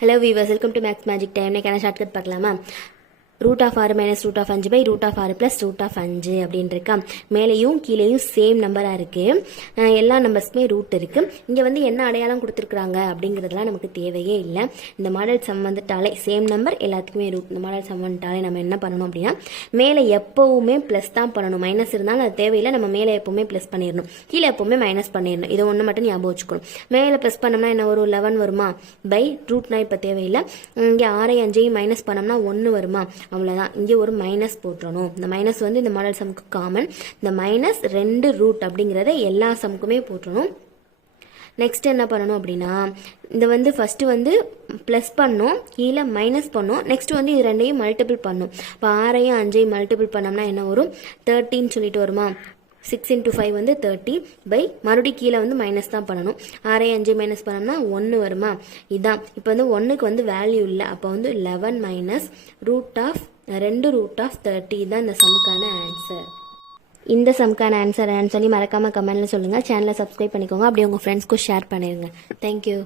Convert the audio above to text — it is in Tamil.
Hello viewers, welcome to Max Magic Time. நான் ஷார்ட்கட் பார்க்கலாமா? Root of 6 minus root of 5 by root of 6 plus root of 5 அப்படின்னு இருக்கா. மேலேயும் கீழேயும் சேம் நம்பராக இருக்குது. எல்லா நம்பர்ஸ்க்குமே ரூட் இருக்குது. இங்கே வந்து என்ன அடையாளம் கொடுத்துருக்குறாங்க அப்படிங்கிறதுலாம் நமக்கு தேவையே இல்லை. இந்த மாடல் சம் வந்துட்டாலே சேம் நம்பர் எல்லாத்துக்குமே ரூட். இந்த மாடல் சம் வந்துட்டாலே நம்ம என்ன பண்ணணும் அப்படின்னா மேலே எப்போவுமே ப்ளஸ் தான் பண்ணணும். மைனஸ் இருந்தாலும் அது தேவையில்லை. நம்ம மேலே எப்போவுமே ப்ளஸ் பண்ணிடணும், கீழே எப்போவுமே மைனஸ் பண்ணிடணும். இதை ஒன்று மட்டும் ஞாபகம் வச்சுக்கணும். மேலே ப்ளஸ் பண்ணோம்னா என்ன வரும்? 11 வருமா? பை ரூட்னா இப்போ தேவையில்லை. இங்கே 6 5 மைனஸ் பண்ணோம்னா 1 வருமா? அவ்வளோதான். இங்கே ஒரு மைனஸ் போட்டுறணும். இந்த மைனஸ் வந்து இந்த மாடல் சம்க்கு காமன். இந்த மைனஸ் 2 ரூட் அப்படிங்கிறத எல்லா சம்க்குமே போட்டுறணும். நெக்ஸ்ட் என்ன பண்ணணும் அப்படின்னா இந்த வந்து ஃபஸ்ட்டு வந்து ப்ளஸ் பண்ணோம், கீழே மைனஸ் பண்ணோம். நெக்ஸ்ட் வந்து இது ரெண்டையும் மல்டிபிள் பண்ணோம். இப்போ 6 5 மல்டிபிள் பண்ணோம்னா என்ன வரும்? 13 சொல்லிட்டு வருமா? 6 into 5 வந்து 30 பை மறுபடியும் கீழே வந்து மைனஸ் தான் பண்ணணும். 6 5 மைனஸ் பண்ணோம்னா 1 வருமா? இதான். இப்போ வந்து 1க்கு வந்து வேல்யூ இல்லை. அப்போ வந்து 11 minus root of 2 root of 30 தான் இந்த சம்க்கான ஆன்சர். இந்த சம்க்கான ஆன்சர் சொல்லி மறக்காமல் கமெண்ட்டில் சொல்லுங்கள். சேனலை சப்ஸ்கிரைப் பண்ணிக்கோங்க. அப்படியே உங்கள் ஃப்ரெண்ட்ஸ்க்கும் ஷேர் பண்ணிடுங்க. தேங்க்யூ.